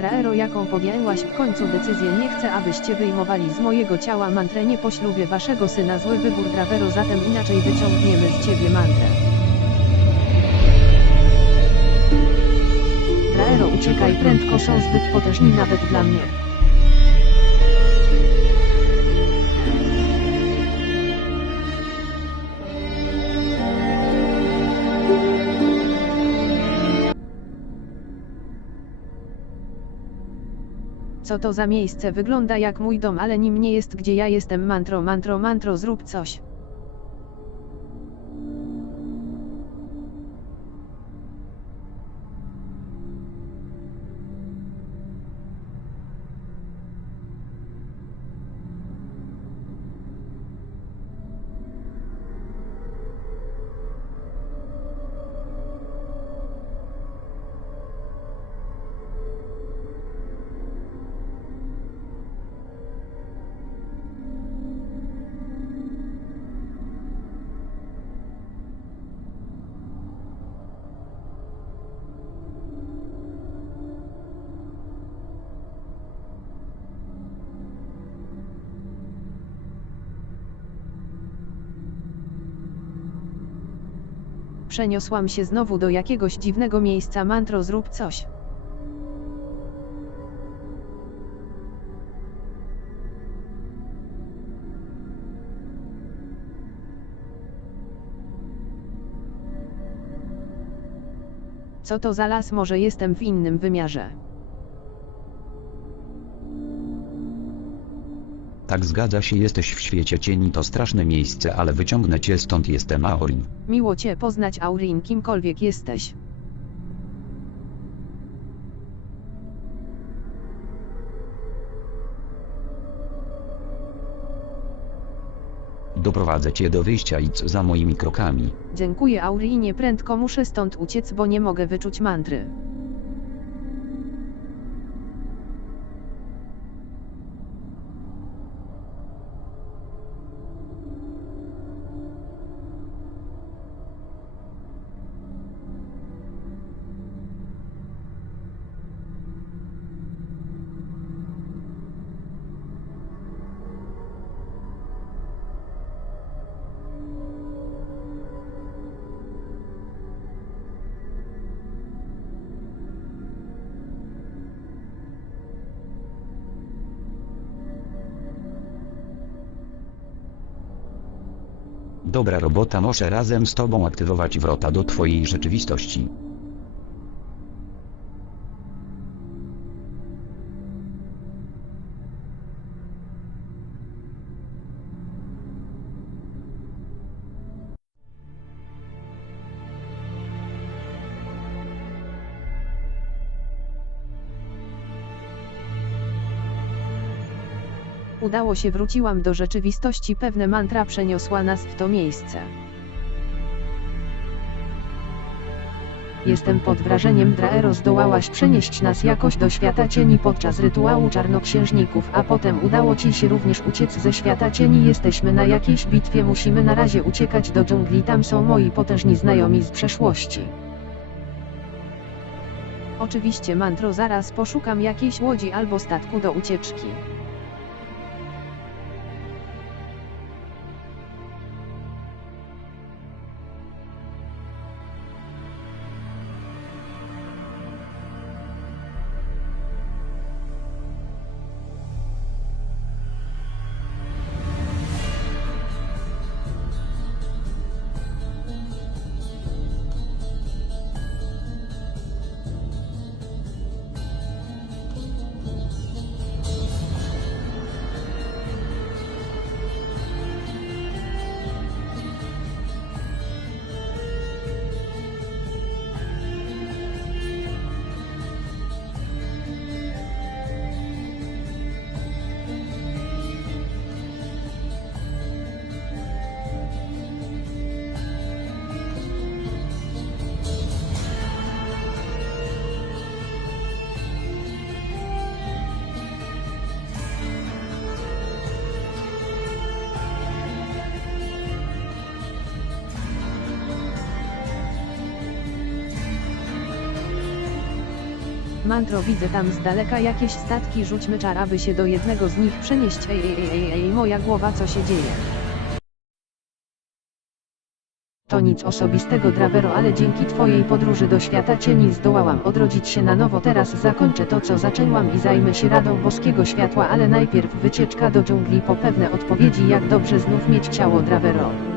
Draero jaką podjęłaś w końcu decyzję nie chcę abyście wyjmowali z mojego ciała mantrę nie poślubię waszego syna zły wybór Dravero zatem inaczej wyciągniemy z ciebie mantrę. Draero uciekaj prędko są zbyt potężni nawet dla mnie. Co to za miejsce wygląda jak mój dom ale nim nie jest gdzie ja jestem mantro mantro mantro zrób coś. Przeniosłam się znowu do jakiegoś dziwnego miejsca mantro zrób coś. Co to za las może jestem w innym wymiarze. Tak zgadza się jesteś w świecie cieni to straszne miejsce ale wyciągnę cię stąd jestem Aorin. Miło cię poznać Aurin kimkolwiek jesteś. Doprowadzę cię do wyjścia idź za moimi krokami. Dziękuję Aurinie prędko muszę stąd uciec bo nie mogę wyczuć mantry. Dobra robota muszę razem z tobą aktywować wrota do twojej rzeczywistości. Udało się wróciłam do rzeczywistości pewne mantra przeniosła nas w to miejsce. Jestem pod wrażeniem Draero zdołałaś przenieść nas jakoś do świata cieni podczas rytuału czarnoksiężników a potem udało ci się również uciec ze świata cieni jesteśmy na jakiejś bitwie musimy na razie uciekać do dżungli tam są moi potężni znajomi z przeszłości. Oczywiście mantro zaraz poszukam jakiejś łodzi albo statku do ucieczki. Mantro widzę tam z daleka jakieś statki rzućmy czar aby się do jednego z nich przenieść ej ej ej ej, moja głowa co się dzieje. To nic osobistego Dravero ale dzięki twojej podróży do świata cieni zdołałam odrodzić się na nowo teraz zakończę to co zaczęłam i zajmę się Radą Boskiego Światła ale najpierw wycieczka do dżungli po pewne odpowiedzi jak dobrze znów mieć ciało Dravero.